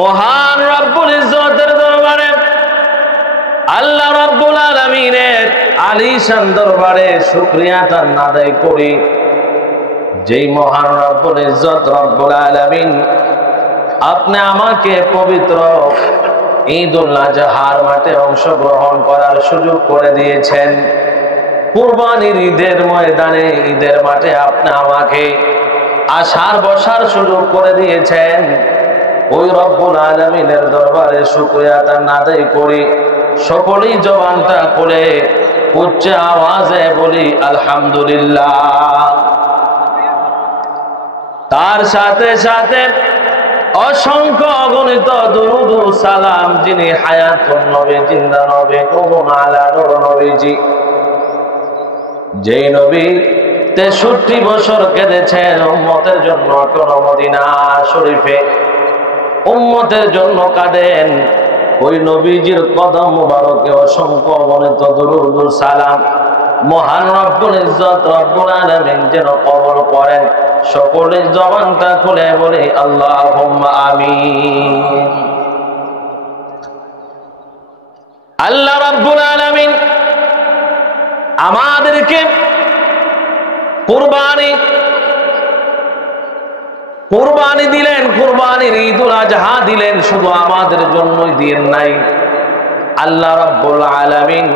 মহান রব্বুল ইজ্জতের দরবারে, আল্লাহ রব্বুল আলামিনের আলিশান দরবারে শুকরিয়াটা আদায় করি। যেই মহান রব্বুল ইজ্জত রব্বুল আলামিন আপনি আমাকে পবিত্র ঈদুল আজহার মাঠে অংশগ্রহণ করার সুযোগ করে দিয়েছেন। কুরবানির ঈদের ময়দানে, ঈদের মাঠে আপনি আমাকে আসার বসার সুযোগ করে দিয়েছেন। ওই রব্বুল আলামিনের দরবারে শুকরিয়াটা আদায় করি। সকলেই জবানটা খুলে উচ্চ আওয়াজে বলি আলহামদুলিল্লাহ। তার সাথে সাথে অসংখ্য অগণিত দুরূদ ও সালাম যিনি হায়াতুন নবী, জিন্দা নবী, নূরুন আলা নূর নবীজি, যেই নবী 63 বছর কেঁদেছেন উম্মতের জন্য, কোন মদিনা শরীফে উম্মতের জন্য কাঁদেন। ওই নবীজির কদম মুবারকে অসংখ্য অগণিত দুরূদ ও সালাম মহান রব্বুল ইজ্জত রব্বুল আলামিন যেন কবুল করেন। সকলে জবানটা খুলে বলে আল্লাহুম্মা আমিন। আল্লাহ রব্বুল আলামিন আমাদেরকে কুরবানি দিলেন, কুরবানির ঈদুল আজহা দিলেন। শুধু আমাদের জন্যই দিয়েন নাই, আল্লাহ রাব্বুল আলামিন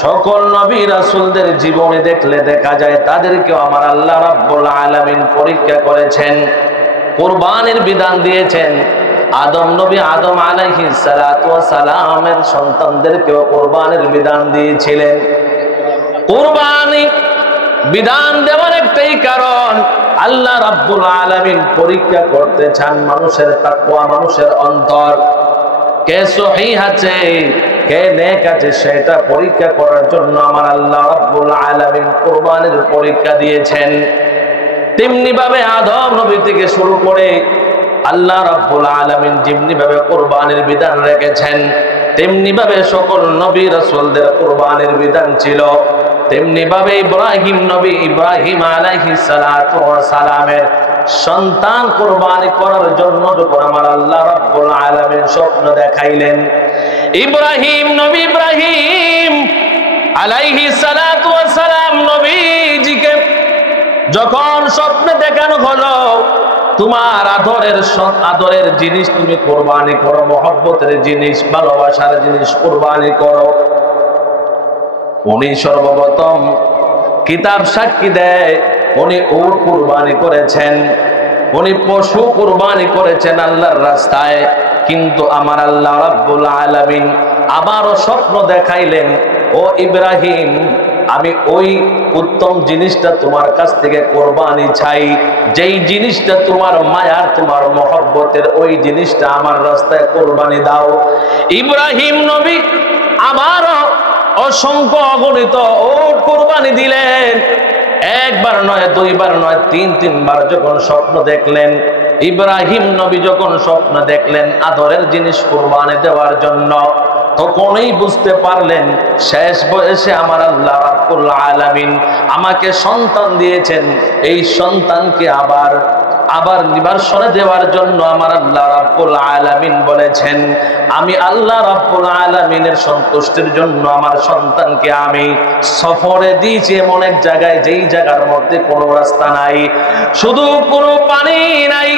সকল নবী রাসূলদের জীবনে দেখলে দেখা যায় তাদেরকেও আমার আল্লাহ রাব্বুল আলামিন পরীক্ষা করেছেন, কুরবানির বিধান দিয়েছেন। আদম নবী আদম আলাইহিস সালাতু ওয়াস সালামের সন্তানদেরকেও কুরবানির বিধান দিয়েছিলেন। কুরবানি বিধান দেওয়ার একটাই কারণ, আল্লাহ রাব্বুল আলামিন পরীক্ষা করতে চান মানুষের তাকওয়া, মানুষের অন্তর কে সহিহ আছে, কে নেক আছে, সেটা পরীক্ষা করার জন্য আমার আল্লাহ রাব্বুল আলামিন কুরবানির পরীক্ষা দিয়েছেন। তেমনি ভাবে আদম নবী থেকে শুরু করে আল্লাহ রাব্বুল আলামিন যেমনি ভাবে কুরবানির বিধান রেখেছেন, তেমনি ভাবে সকল নবী রাসূলদের কুরবানির বিধান ছিল। তেমনি ভাবে ইব্রাহিম নবী, ইব্রাহিম আলাইহিস সালাতু ওয়াস সালামের সন্তান কুরবানি করার জন্য যখন আমার আল্লাহ রাব্বুল আলামিন স্বপ্ন দেখাইলেন, ইব্রাহিম নবী ইব্রাহিম আলাইহিস সালাতু ওয়াস সালাম নবীজিকে যখন স্বপ্নে দেখানো হলো, তোমার আদরের জিনিস তুমি কুরবানি করো, মহব্বতের জিনিস, ভালোবাসার জিনিস কুরবানি করো। উনি সর্বপ্রথম কিতাব সাক্ষী দেয় উনি উট কুরবানি করেছেন, উনি পশু কুরবানি করেছেন আল্লাহর রাস্তায়। কিন্তু আমার আল্লাহ রাব্বুল আলামিন আবারও স্বপ্ন দেখাইলেন, ও ইব্রাহিম, আমি ওই উত্তম জিনিসটা তোমার কাছ থেকে কুরবানি চাই, যেই জিনিসটা তোমার মায়ার, তোমার মহব্বতের, ওই জিনিসটা আমার রাস্তায় কুরবানি দাও। ইব্রাহিম নবী আবারও অসংখ্য অগণিত উট কুরবানি দিলেন। একবার নয়, দুইবার নয়, তিনবার যখন স্বপ্ন দেখলেন, ইব্রাহিম নবী যখন স্বপ্ন দেখলেন আদরের জিনিস কুরবানি দেওয়ার জন্য, তখনই বুঝতে পারলেন শেষ বয়সে আমার আল্লাহ রাব্বুল আলামিন আমাকে সন্তান দিয়েছেন। এই সন্তানকে আবার নিবাসনে দেওয়ার জন্য আমার আল্লাহ রাব্বুল আলামিন বলেছেন, আমি আল্লাহ রাব্বুল আলামিনের সন্তুষ্টির জন্য আমার সন্তানকে আমি সফরে দিয়েছি এমন এক জায়গায়, যেই জায়গার মধ্যে কোনো রাস্তা নাই, শুধু কোনো পানি নাই,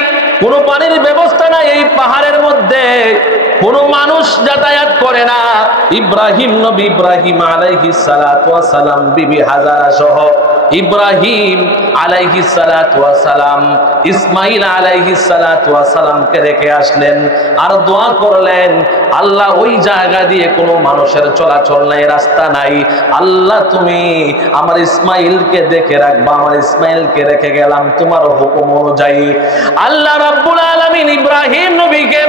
কোনো পানির ব্যবস্থা নাই। এই পাহাড়ের মধ্যে কোনো মানুষ যাতায়াত করে না। ইব্রাহিম নবী, ইব্রাহিম আলাইহিস সালাতু ওয়াস সালাম, বিবি হাজারা সহ ইব্রাহিম আলাইহিস সালাতু ওয়াস সালাম ইসমাইল আলাইহিস সালাতু ওয়াস সালামকে রেখে আসলেন আর দোয়া করলেন, আল্লাহ ওই জায়গা দিয়ে কোনো মানুষের চলাচল নাই, রাস্তা নাই, আল্লাহ তুমি আমার ইসমাইলকে দেখে রাখবা। আমার ইসমাইলকে রেখে গেলাম তোমার হুকুম অনুযায়ী। আল্লাহ রাব্বুল আলামিন ইব্রাহিম নবীকে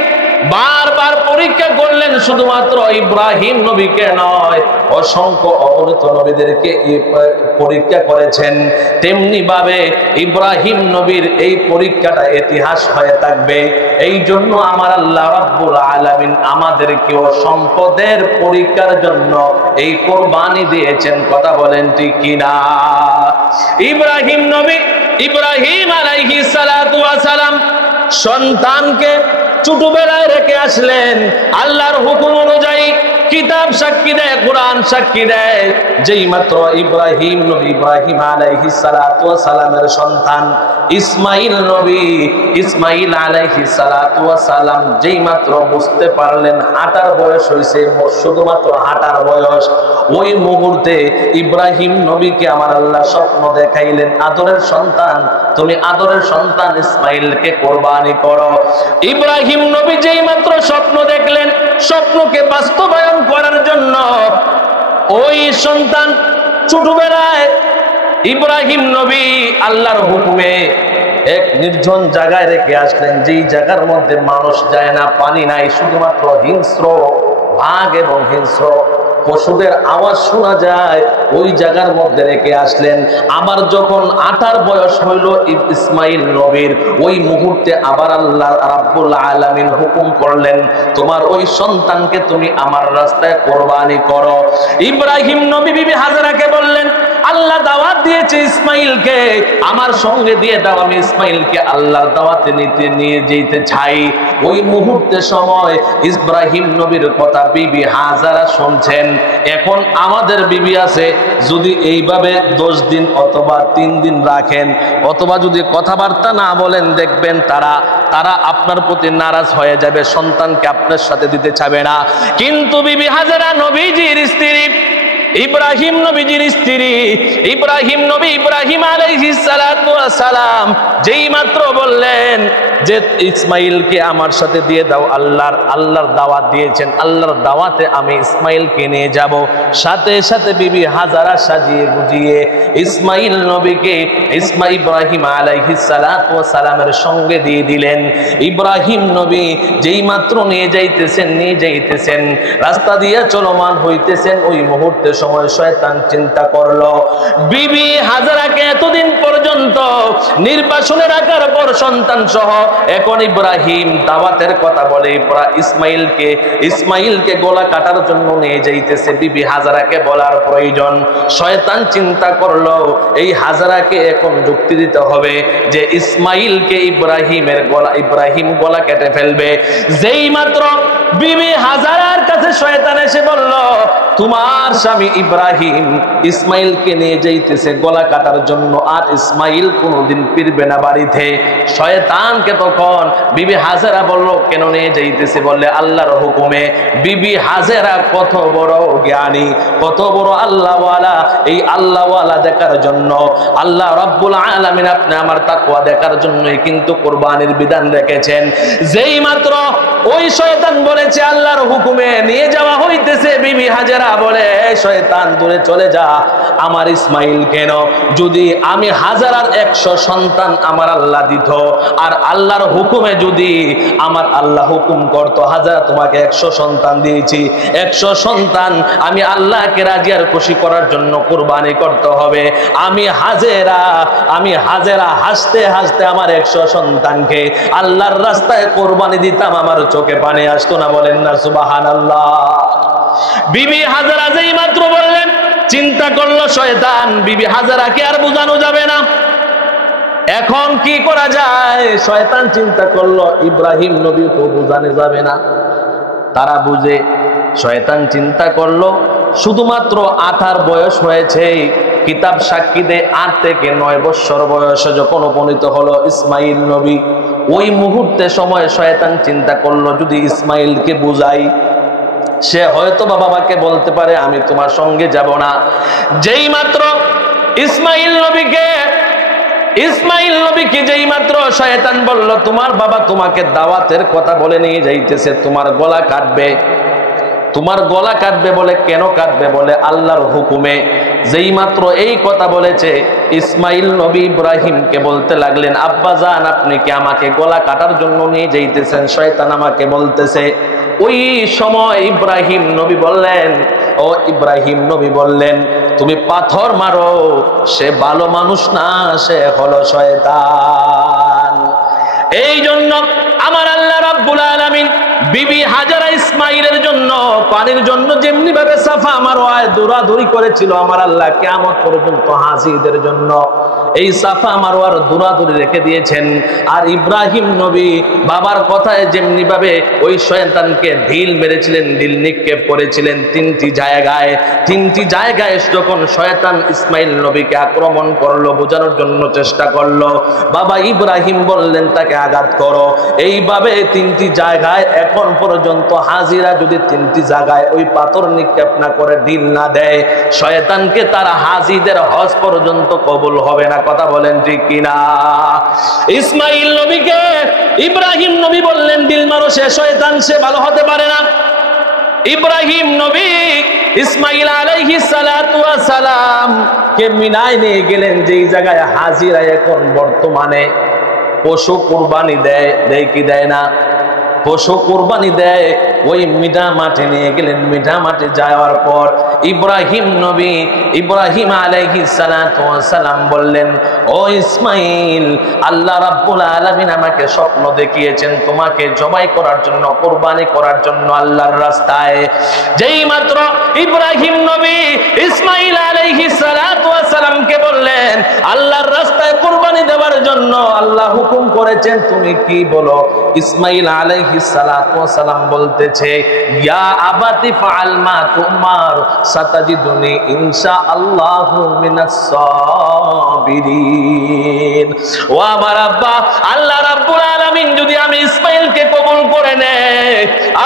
বারবার পরীক্ষা করলেন, শুধুমাত্র ইব্রাহিম নবীকে নয়, অসংখ্য অগণিত নবীদেরকে পরীক্ষা করেছেন। তেমনি ভাবে ইব্রাহিম নবীর এই পরীক্ষাটা ইতিহাস হয়ে থাকবে। এই জন্য আমার আল্লাহ রাব্বুল আলামিন আমাদেরকেও সম্পদের পরীক্ষার জন্য এই কুরবানি দিয়েছেন। কথা বলেন ঠিক কিনা? ইব্রাহিম নবী, ইব্রাহিম আলাইহিস সালাতু ওয়াস সালাম সন্তানকে ছোটবেলায় রেখে আসলেন। আল্লাহর হুকুম অনুযায়ী কিতাব সাক্ষী দেয়, কোরআন সাক্ষী দেয়, যেই মাত্র ইব্রাহিম নবী, ইব্রাহিম আলাইহিস সালাতু ওয়াস সালামের সন্তান ইসমাইল নবী, ইসমাইল আলাইহিস সালাতু ওয়াস সালাম যেই মাত্র বুঝতে পারলেন হাঁটার বয়স হয়েছে, শুধুমাত্র হাঁটার বয়স, ওই মুহূর্তে ইব্রাহিম নবীকে আমার আল্লাহ স্বপ্ন দেখাইলেন, আদরের সন্তান, তুমি আদরের সন্তান ইসমাইলকে কোরবানি করো। ইব্রাহিম নবী যেই মাত্র স্বপ্ন দেখলেন, স্বপ্নকে বাস্তবায়ন করার জন্য ওই সন্তান ছোটবেলায় ইব্রাহিম নবী আল্লাহর হুকুমে এক নির্জন জায়গায় রেখে আসলেন, যেই জায়গার মধ্যে মানুষ যায় না, পানি নাই, শুধুমাত্র হিংস্র বাঘ এবং হিংস্র পশুদের আওয়াজ শোনা যায়, ওই জায়গার মধ্যে রেখে আসলেন। আবার যখন 8 বয়স হইল ইসমাইল নবীর, ওই মুহূর্তে আবার আল্লাহ রাব্বুল আলামিন হুকুম করলেন, তোমার ওই সন্তানকে তুমি আমার রাস্তায় কোরবানি করো। ইব্রাহিম নবী বিবি হাজেরাকে বললেন, আল্লাহ দাওয়াত দিয়েছে ইসমাইলকে, আমার সঙ্গে দিয়ে দাও, আমি ইসমাইলকে আল্লাহর দাওয়াতে নিয়ে যেতে চাই। ওই মুহূর্তে সময় ইব্রাহিম নবীর কথা বিবি হাজেরা শুনছেন। এখন আমাদের বিবি আছে, যদি এইভাবে 10 দিন অথবা 3 দিন রাখেন, অথবা যদি কথাবার্তা না বলেন, দেখবেন তারা আপনার প্রতি নারাজ হয়ে যাবে, সন্তানকে আপনার সাথে দিতে চাবে না। কিন্তু বিবি হাজেরা নবীজির স্ত্রী, ইব্রাহিম নবীজির স্ত্রী, ইব্রাহিম নবী ইব্রাহিম আলাইহিস সালাতু ওয়াস সালাম যেই মাত্র বললেন যে ইসমাইলকে আমার সাথে দিয়ে দাও, আল্লাহর দাওয়াত দিয়েছেন, আল্লাহর দাওয়াতে আমি ইসমাইলকে নিয়ে যাব, সাথে সাথে বিবি হাজারা সাজিয়ে গুজিয়ে ইসমাইল নবীকে ইব্রাহিম আলাইহিস সালাতু ওয়াস সালামের সঙ্গে দিয়ে দিলেন। ইব্রাহিম নবী যেই মাত্র নিয়ে যাইতেছেন, রাস্তা দিয়ে চলমান হইতেছেন, ওই মুহূর্তে সময় শয়তান চিন্তা করলো, বিবি হাজেরাকে এতদিন পর্যন্ত নির্বাসনে রাখার পর সন্তান সহ এখন ইব্রাহিম দাওয়াতের কথা বলে ইসমাইলকে গলা কাটার জন্য নিয়ে যাইতেছে, বিবি হাজেরাকে বলার প্রয়োজন। শয়তান চিন্তা করলো, এই হাজেরাকে এখন যুক্তি দিতে হবে যে ইসমাইলকে ইব্রাহিম গলা কেটে ফেলবে। যেই মাত্র বিবি হাজেরার কাছে শয়তান এসে বলল, তোমার স্বামী ইব্রাহিম ইসমাইলকে নিয়ে যাইতেছে গলা কাটার জন্য, আর ইসমাইল কোনোদিন ফিরবে না বাড়িতে। শয়তানকে তখন বিবি হাজেরা বলল, কেন নিয়ে যাইতেছে? বললে আল্লাহর হুকুমে। বিবি হাজেরা কত বড় জ্ঞানী, কত বড় আল্লাহওয়ালা, এই আল্লাহওয়ালা দেখার জন্য আল্লাহ রাব্বুল আলামিন আপনি আমার তাকওয়া দেখার জন্যই কিন্তু কুরবানির বিধান রেখেছেন। যেই মাত্র ওই শয়তান বলেছে আল্লাহর হুকুমে নিয়ে যাওয়া হইতেছে, বিবি হাজেরা বলে, শয়তান দূরে চলে যা, আমার ইসমাইল কেন? যদি আমি হাজারার 100 সন্তান আমার আল্লাহ দিত, আর আল্লাহর হুকুমে যদি আমার আল্লাহ হুকুম করতো, হাজারা তোমাকে 100 সন্তান দিয়েছি, 100 সন্তান আমি আল্লাহকে রাজি আর খুশি করার জন্য কুরবানি করতে হবে। আমি হাজেরা হাসতে হাসতে আমার 100 সন্তানকে আল্লাহর রাস্তায় কুরবানি দিতাম, আমার চোখে পানি আসতো না। বলেন না সুবহানাল্লাহ। বিবি হাজেরা যেই মাত্র বললেন, চিন্তা করলো শয়তান, বিবি হাজেরাকে আর বোঝানো যাবে না, এখন কি করা যায়? শয়তান চিন্তা করলো ইব্রাহিম নবীকে বোঝানো যাবে না, তারা বুঝে। শয়তান চিন্তা করলো শুধুমাত্র 18 বয়স হয়েছে, কিতাব সাক্ষী দেয় 8 থেকে 9 বছর বয়সে যখন উপনীত হলো ইসমাইল নবী, ওই মুহূর্তে সময় শয়তান চিন্তা করলো যদি ইসমাইলকে বুঝাই, সে হয়তো বাবাকে বলতে পারে আমি তোমার সঙ্গে যাব না। যেই মাত্র ইসমাইল নবীকে যেই মাত্র শয়তান বলল, তোমার বাবা তোমাকে দাওয়াতের কথা বলে নিয়ে যাইতেছে, তোমার গলা কাটবে বলে, কেন কাটবে? বলে আল্লাহর হুকুমে। যেই মাত্র এই কথা বলেছে, ইসমাইল নবী ইব্রাহিমকে বলতে লাগলেন, আব্বা জান, আপনি কি আমাকে গলা কাটার জন্য নিয়ে যাইতেছেন? শয়তান আমাকে বলতেছে। ওই সময় ইব্রাহিম নবী বললেন, তুমি পাথর মারো, সে ভালো মানুষ না, সে হলো শয়তান। এই জন্য আমার আল্লাহ রাব্বুল আলামিন বিবি হাজেরা ইসমাইলের জন্য পানির জন্য যেমনি ভাবে সাফা মারওয়ায় দৌড়াদৌড়ি করেছিল, আমার আল্লাহ কিয়ামত পর্যন্ত হাজিদের জন্য এই সাফা মারওয়ার দৌড়াদৌড়ি রেখে দিয়েছেন। আর ইব্রাহিম নবী বাবার কথায় যেমনি ভাবে ওই শয়তানকে ঢিল মেরেছিলেন, ঢিল নিক্ষেপ করেছিলেন তিনটি জায়গায় যখন শয়তান ইসমাইল নবীকে আক্রমণ করলো, বোঝানোর জন্য চেষ্টা করলো, বাবা ইব্রাহিম বললেন তাকে আঘাত করো। এইভাবে তিনটি জায়গায় এখন পর্যন্ত হাজিরা যদি তিনটি জায়গায় ওই পাথর নিক্ষেপ না করে ঢিল না দেয়, শয়তানকে তারা হাজিদের হজ পর্যন্ত কবুল হবে না। কথা বলেন ঠিক কিনা? ইসমাইল নবীকে ইব্রাহিম নবী বললেন ঢিল মারো, সে শয়তান, সে ভালো হতে পারে না। ইব্রাহিম নবী ইসমাইল আলাইহিস সালাতু ওয়াস সালাম কে মিনায় নিয়ে গেলেন, যেই জায়গায় হাজিরা এখন বর্তমানে পশু কুরবানি দেয় কি দেয় না? পশু কুরবানি দেয়। ওই মিঠা মাঠে নিয়ে গেলেন। মিঠা মাঠে যাওয়ার পর ইব্রাহিম আলাইহিস সালাতু ওয়াস সালাম বললেন, ও ইসমাইল, আল্লাহ রাব্বুল আলামিন আমাকে স্বপ্ন দেখিয়েছেন তোমাকে জবাই করার জন্য, কুরবানি করার জন্য আল্লাহর রাস্তায়। যেই মাত্র ইব্রাহিম নবী ইসমাইল আলাইহিস সালাতু ওয়াস সালামকে বললেন আল্লাহর রাস্তায় কুরবানি দেওয়ার জন্য আল্লাহ হুকুম করেছেন, তুমি কি বলো? ইসমাইল আলাইহিস সালাতু ওয়াস সালাম বলতেছে, ইয়া আবাতি ফাআল মা তুমার সাতাজিদুনি ইনশাআল্লাহু মিনাস সাবিরিন। ও আমার আব্বা, আল্লাহ রাব্বুল আলামিন যদি আমি ইসমাইলকে কবুল করে নেয়,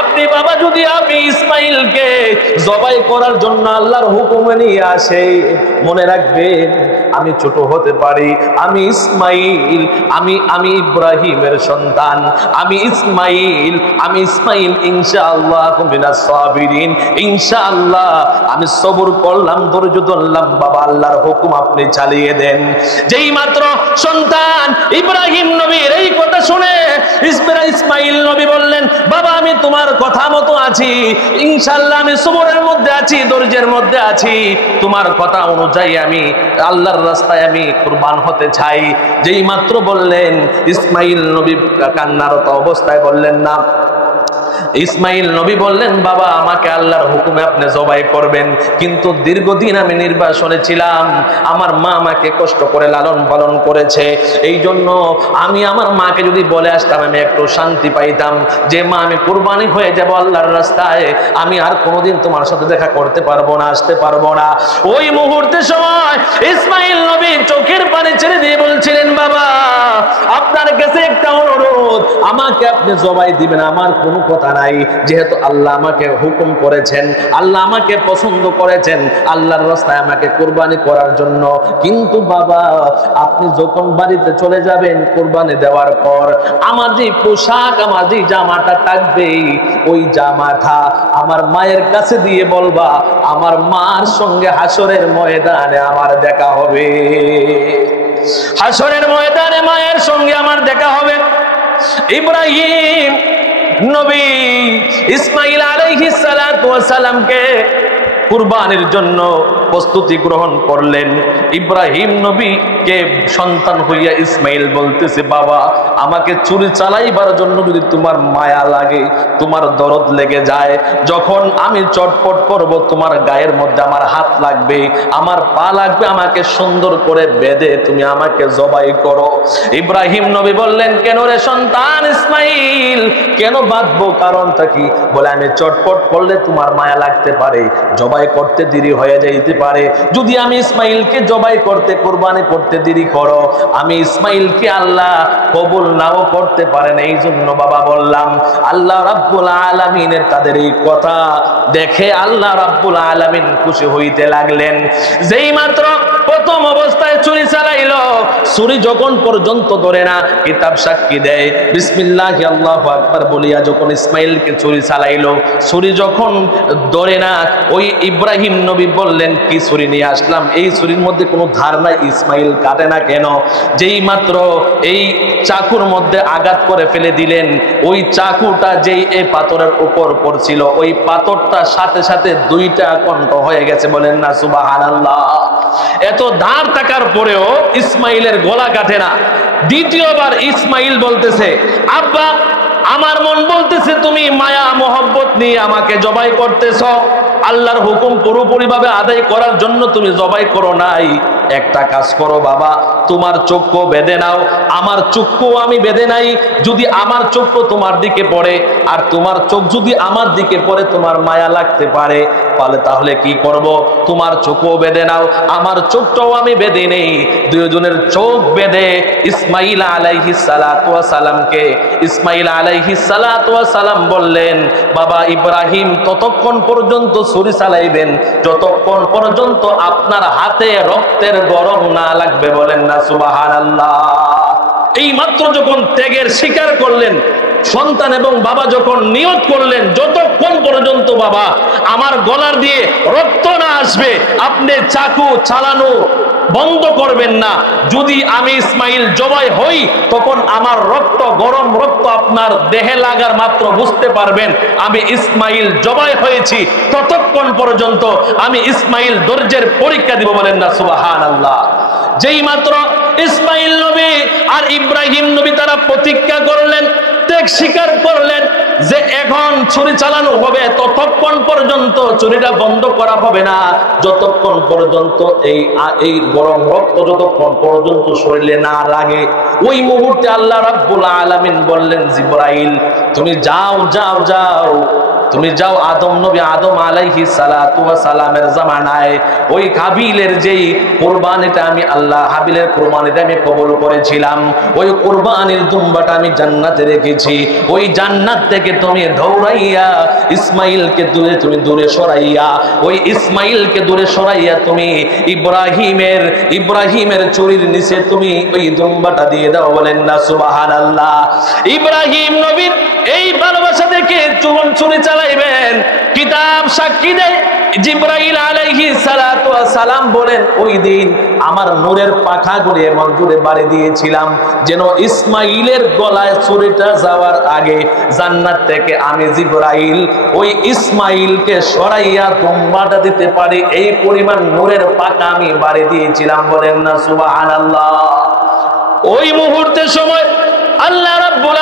আপনি বাবা যদি আমি ইসমাইলকে জবাই করার জন্য আল্লাহর হুকুমে নিয়ে আসে, মনে রাখবেন আমি ছোট হতে পারি, আমি ইসমাইল, আমি ইব্রাহিমের সন্তান, আমি ইসমাইল ইনশাআল্লাহ মিনাস সাবিরিন। ইনশাআল্লাহ আমি সবর করলাম, ধৈর্য ধরলাম, বাবা আল্লাহর হুকুম আপনি চালিয়ে দেন। যেই মাত্র সন্তান ইব্রাহিম নবীর এই কথা শুনে ইসমাইল নবী বললেন, বাবা আমি তোমার কথা মতো আছি, ইনশাআল্লাহ আমি সবরের মধ্যে আছি, ধৈর্যের মধ্যে আছি, তোমার কথা অনুযায়ী আমি আল্লাহর রাস্তায় আমি কুরবান হতে চাই। যেই মাত্র বললেন, ইসমাইল নবী কান্নারত অবস্থায় বললেন না, ইসমাইল নবী বললেন, বাবা আমাকে আল্লাহর হুকুমে আপনি জবাই করবেন, কিন্তু দীর্ঘদিন আমি নির্বাসনে ছিলাম, আমার মা আমাকে কষ্ট করে লালন পালন করেছে, এই জন্য আমি আমার মাকে যদি বলে আসতাম আমি একটু শান্তি পাইতাম যে মা আমি কুরবানি হয়ে যাব আল্লাহর রাস্তায়, আমি আর কোনোদিন তোমার সাথে দেখা করতে পারবো না, আসতে পারবো না। ওই মুহূর্তে সময় ইসমাইল নবী চোখের পানি ছেড়ে দিয়ে বলছিলেন, বাবা আপনার কাছে একটা অনুরোধ, আমাকে আপনি জবাই দিবেন, আমার কোনো কথা নাই, যেহেতু আল্লাহ আমাকে হুকুম করেছেন, আল্লাহ আমাকে পছন্দ করেছেন আল্লাহর রাস্তায় আমাকে কুরবানি করার জন্য, কিন্তু বাবা আপনি যখন বাড়িতে চলে যাবেন কুরবানি দেওয়ার পর, আমার যে পোশাক, আমার যে জামাটা থাকবে, ওই জামাটা আমার মায়ের কাছে দিয়ে বলবা আমার মার সঙ্গে হাসরের ময়দানে আমার দেখা হবে, হাসরের ময়দানে মায়ের সঙ্গে আমার দেখা হবে। ইব্রাহিম নবী ইসমাইল আলাইহিস সালাতু ওয়াস সালামকে কুরবানির জন্য প্রস্তুতি গ্রহণ করলেন। ইব্রাহিম নবীকে সন্তান হইয়া ইসমাইল বলতেছে, বাবা আমাকে ছুরি চালাইবার জন্য যদি তোমার মায়া লাগে, তোমার দরদ লেগে যায়, যখন আমি চটপট করব তোমার গায়ের মধ্যে আমার হাত লাগবে, আমার পা লাগবে, আমাকে সুন্দর করে বেঁধে তুমি আমাকে জবাই করো। ইব্রাহিম নবী বললেন, কেন রে সন্তান ইসমাইল, কেন বাঁধবো, কারণটা কি? বলে আমি চটপট করলে তোমার মায়া লাগতে পারে, জবাই করতে দেরি হয়ে যাইতে পারে, যদি আমি ইসমাইলকে জবাই করতে, কুরবানি করতে দেরি করো, আমি ইসমাইলকে আল্লাহ কবুল নাও করতে পারেন। এই জন্য বাবা বললাম, আল্লাহ রাব্বুল আলামিনের তাদের এই কথা দেখে আল্লাহ রাব্বুল আলামিন খুশি হইতে লাগলেন। যেই মাত্র প্রথম অবস্থায় ছুরি চালাইলো, ছুরি যখন পর্যন্ত ধরে না, কিতাব সাক্ষী দেয় বিসমিল্লাহি আল্লাহু আকবার বলিয়া যখন ইসমাইলকে ছুরি চালাইলো, ছুরি যখন ধরে না, ওই ইব্রাহিম নবী বললেন, কি ছুরি নিয়ে আসলাম, এই ছুরির মধ্যে কোনো ধার নাই, ইসমাইল কাটে না কেন? যেই মাত্র এই চাকুর মধ্যে আঘাত করে ফেলে দিলেন, ওই চাকুটা যেই এই পাথরের উপর পড়ছিল, ওই পাথরটা সাথে সাথে দুইটা কণ্ঠ হয়ে গেছে, বলেন না সুবহানাল্লাহ। এত ধার থাকার পরেও ইসমাইলের গলা কাটে না। দ্বিতীয়বার ইসমাইল বলতেছে, আব্বা আমার মন বলতেছে তুমি মায়া মোহব্বত নিয়ে আমাকে জবাই করতেছ, আল্লাহর হুকুম পুরোপুরি ভাবে আদায় করার জন্য তুমি জবাই করো নাই, একটা কাজ করো বাবা, তোমার চক্ষু বেঁধে নাও, আমার চক্ষু আমি বেঁধে নাই। যদি আমার চক্ষু তোমার দিকে পড়ে আর তোমার চোখ যদি আমার দিকে পড়ে তোমার মায়া লাগতে পারে, তাহলে কি করব? তোমার চোখও বেঁধে নাও, আমার চোখটাও আমি বেঁধে নেই। দুইজনের চোখ বেঁধে ইসমাইল আলাইহিস সালাতু ওয়াস সালামকে ইসমাইল আলাইহিস সালাতু ওয়াস সালাম বললেন, বাবা ইব্রাহিম ততক্ষণ পর্যন্ত ছুরি চালাইবেন যতক্ষণ পর্যন্ত আপনার হাতে রক্তের গরম না লাগবে। বলেন না সুবহানাল্লাহ। এই মাত্র যখন ত্যাগের স্বীকার করলেন সন্তান এবং বাবা যখন নিয়ত করলেন যতক্ষণ পর্যন্ত বাবা আমার গলার দিয়ে রক্ত না আসবে আপনি চাকু চালানো বন্ধ করবেন না। যদি আমি ইসমাইল জবাই হই তখন আমার রক্ত গরম রক্ত আপনার দেহে লাগার মাত্র বুঝতে পারবেন আমি ইসমাইল জবাই হয়েছি। ততক্ষণ পর্যন্ত আমি ইসমাইল ধৈর্যের পরীক্ষা দিব। বলেন না সুবহানাল্লাহ। যেই মাত্র ইসমাইল নবী আর ইব্রাহিম নবী তারা প্রতিজ্ঞা করলেন, ত্যাগ স্বীকার করলেন যে এখন ছুরি চালানো হবে, ততক্ষণ পর্যন্ত ছুরিটা বন্ধ করা হবে না যতক্ষণ পর্যন্ত এই গরম রক্ত যতক্ষণ পর্যন্ত শরীরে না লাগে। ওই মুহূর্তে আল্লাহ রাব্বুল আলামিন বললেন, জিবরাইল তুমি যাও যাও যাও, তুমি যাও আদম নবী আদম আলাইহিস সালাতু ওয়াস সালামের জামানায় ওই হাবিলের যেই কুরবানিটা আমি আল্লাহ হাবিলের কুরবানিটা আমি কবুল করেছিলাম, ওই কুরবানির দুম্বাটা আমি জান্নাতে রেখেছি। ওই জান্নাত থেকে তুমি দৌড়াইয়া ইসমাইলকে তুমি দূরে সরাইয়া, ওই ইসমাইলকে দূরে সরাইয়া তুমি ইব্রাহিমের চুরির নিচে তুমি ওই দুম্বাটা দিয়ে দাও। বলেন না সুবহানাল্লাহ। ইব্রাহিম নবীর এই ভালোবাসা দেখে চুরি চালাইবেন কিতাব সাক্ষী দেয়। জিবরাইল আলাইহিস সালাতু ওয়াস সালাম বলেন, ওই দিন আমার নূরের পাখাগুলি এমন জোরে বাড়ি দিয়েছিলাম যেন ইসমাইলের গলায় ছুরিটা যাওয়ার আগে জান্নাত থেকে আমি জিবরাইল ওই ইসমাইলকে সরাইয়া দুম্বাটা দিতে পারি, এই পরিমাণ নূরের পাখা আমি বাড়ি দিয়েছিলাম। বলেন না সুবহানাল্লাহ। ওই মুহূর্তের সময় আল্লাহ রাব্বুল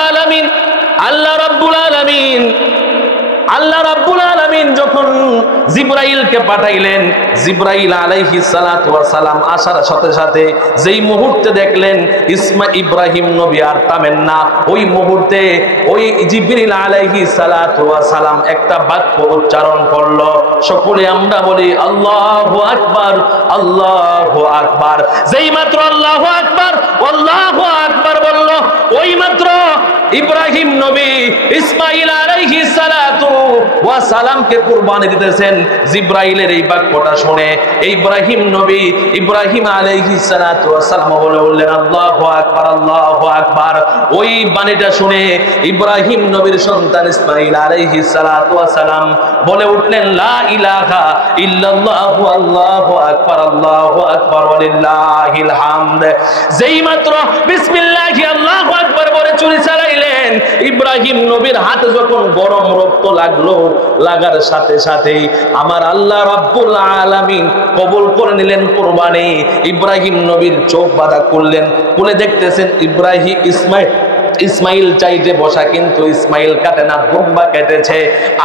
আলামিন যখন জিবরাইলকে পাঠাইলেন, জিবরাইল আলাইহিস সালাতু ওয়াস সালাম আসার সাথে সাথে যেই মুহূর্তে দেখলেন ইব্রাহিম নবী আর থামেন না, ওই মুহূর্তে ওই জিবরিল আলাইহিস সালাতু ওয়াস সালাম একটা বাক্য উচ্চারণ করলো। সকলে আমরা বলি আল্লাহু আকবার, আল্লাহু আকবার। যেই মাত্র আল্লাহু আকবার, আল্লাহু আকবার বলল, ওই মাত্র ইব্রাহিম নবী ইসমাইল আলাইহিস সালাতু ওয়াস সালামকে কুরবানি দিতেছেন। জিবরাইলের এই বাক্যটা শুনে ইব্রাহিম নবী ইব্রাহিম আলাইহিস সালাতু ওয়াস সালাম বললেন আল্লাহু আকবার, আল্লাহু আকবার। ওই বাণীটা শুনে ইব্রাহিম নবীর সন্তান ইসমাইল আলাইহিস সালাতু ওয়াস সালাম বলে উঠলেন লা ইলাহা ইল্লাল্লাহু আল্লাহু আকবার, আল্লাহু আকবার ওয়ালিল্লাহিল হামদ। যেই মাত্র বিসমিল্লাহি আল্লাহু আকবার বলে চুরি চালাইলেন, ইব্রাহিম নবীর হাতে যখন গরম রক্ত লাগলো, লাগার সাথে সাথেই আমার আল্লাহ রাব্বুল আলামিন কবুল করে নিলেন কুরবানি। ইব্রাহিম নবীর চোখ বাঁধা করলেন, খুলে দেখতেছেন ইসমাইল চাইতে বসা, কিন্তু ইসমাইল কাটে না, দুম্বা কেটেছে।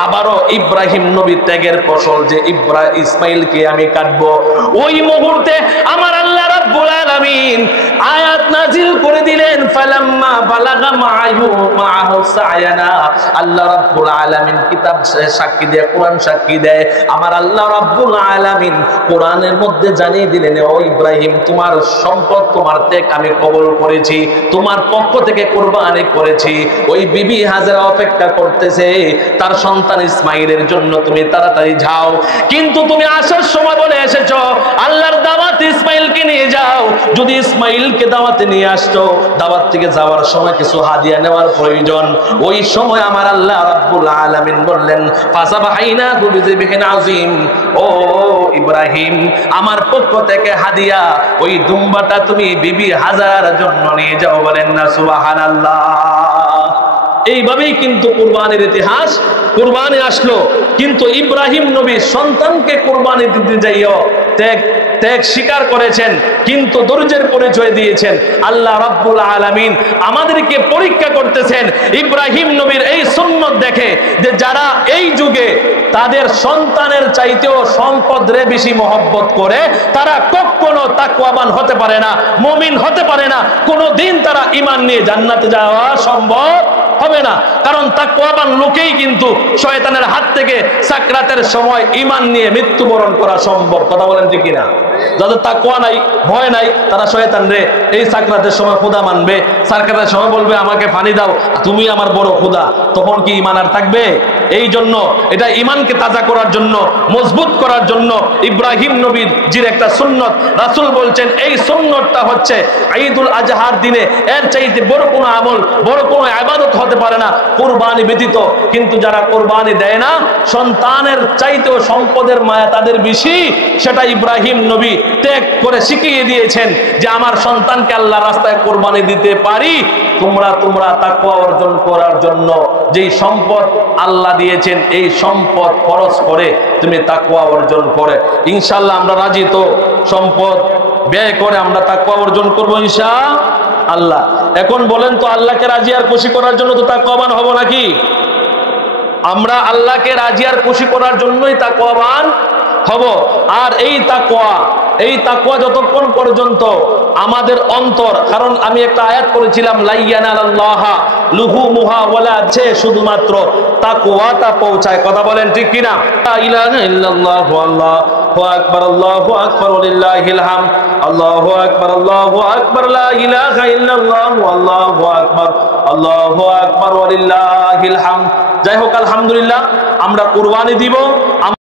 আবারও ইব্রাহিম নবী ত্যাগের ফসল যে ইসমাইলকে আমি কাটবো। ওই মুহূর্তে আমার আল্লাহ রাব্বুল আলামিন আয়াত নাজিল করে দিলেন, ফালাম্মা বালাগা মাআহু সায়ানা। আল্লাহ রাব্বুল আলামিন কিতাব সাক্ষী দেয়, কোরআন সাক্ষী দেয়, আমার আল্লাহ রাব্বুল আলামিন কোরআনের মধ্যে জানিয়ে দিলেন, ও ইব্রাহিম তোমার সম্পদ তোমার ত্যাগ আমি কবুল করেছি, তোমার পক্ষ থেকে কুরবানি করেছি। ওই বিবি হাজেরা অপেক্ষা করতেছে তার সন্তান ইসমাইলের জন্য, তুমি তাড়াতাড়ি যাও। কিন্তু তুমি আসার সময় বলে এসেছো আল্লাহর দাওয়াত ইসমাইলকে নিয়ে যাও। যদি ইসমাইলকে দাওয়াতে নিয়ে আসতো, দাওয়াত থেকে যাওয়ার সময় কিছু হাদিয়া নেওয়ার প্রয়োজন। ওই সময় আমার আল্লাহ রাব্বুল আলামিন বললেন ফাযাবাহাইনাহু বিযিবহিন আযীম, ও ইব্রাহিম আমার পক্ষ থেকে হাদিয়া ওই দুম্বাটা তুমি বিবি হাজারার জন্য নিয়ে যাও। বলেন না সুবহানাল্লাহ। এইভাবেই কিন্তু কুরবানির ইতিহাস। কুরবানি আসলো, কিন্তু ইব্রাহিম নবী সন্তানকে কুরবানি দিতে যাইও ত্যাগ স্বীকার করেছেন, কিন্তু ধৈর্যের পরিচয় দিয়েছেন। আল্লাহ রাব্বুল আলামিন আমাদেরকে পরীক্ষা করতেছেন ইব্রাহিম নবীর এই সুন্নত দেখে, যে যারা এই যুগে তাদের সন্তানের চাইতেও সম্পদরে বেশি মহব্বত করে, তারা কখনো তাকওয়াবান হতে পারে না, মুমিন হতে পারে না। কোনোদিন তারা ঈমান নিয়ে জান্নাতে যাওয়া সম্ভব হবে না। কারণ তাকওয়াবান লোকেই কিন্তু শয়তানের হাত থেকে সাকরাতের সময় ঈমান নিয়ে মৃত্যুবরণ করা সম্ভব। কথা বলেন ঠিক কিনা? যাদের তাকওয়া নাই, ভয় নাই, তারা শয়তান রে এই সাকরাতের সময় খোদা মানবে, সাকরাতের সময় বলবে আমাকে পানি দাও, তুমি আমার বড় খোদা, তখন কি ঈমান আর থাকবে? এই জন্য এটা ঈমানকে তাজা করার জন্য, মজবুত করার জন্য ইব্রাহিম নবীর জির একটা সুন্নত, রাসূল বলছেন এই সুন্নতটা হচ্ছে ঈদুল আজহার দিনে এর চাইতে বড় কোনো আমল, বড় কোনো ইবাদত হতে পারে না কুরবানি ব্যতীত। কিন্তু যারা কুরবানি দেয় না, সন্তানের চাইতেও সম্পদের মায়া তাদের বেশি, সেটা ইব্রাহিম নবী ত্যাগ করে শিখিয়ে দিয়েছেন যে আমার সন্তানকে আল্লাহর রাস্তায় কুরবানি দিতে পারি। তোমরা তাকওয়া অর্জন করার জন্য যেই সম্পদ আল্লাহ দিয়েছেন, এই সম্পদ খরচ করে তুমি তাকওয়া অর্জন করে। ইনশাআল্লাহ আমরা রাজি তো সম্পদ ব্যয় করে আমরা তাকওয়া অর্জন করবো ইনশাআল্লাহ। এখন বলেন তো, আল্লাহকে রাজি আর খুশি করার জন্য তো তাকওয়াবান হব নাকি? আমরা আল্লাহকে রাজি আর খুশি করার জন্যই তাকওয়াবান হব। আর এই তাকওয়া যতক্ষণ পর্যন্ত আমাদের অন্তর, কারণ আমি একটা আয়াত করেছিলাম লাইয়ানাল্লাহা লুহুমুহা ওয়ালা, শুধুমাত্র তাকওয়াটা পৌঁছায়। কথা বলেন ঠিক কিনা? লা ইলাহা ইল্লাল্লাহু আল্লাহু আকবার, আল্লাহু আকবার ওয়ালিল্লাহিল হামদ, আল্লাহু আকবার, আল্লাহু আকবার, লা ইলাহা ইল্লাল্লাহু, আল্লাহু আকবার, আল্লাহু আকবার ওয়ালিল্লাহিল হামদ। যাই হোক, আলহামদুলিল্লাহ আমরা কুরবানি দিব।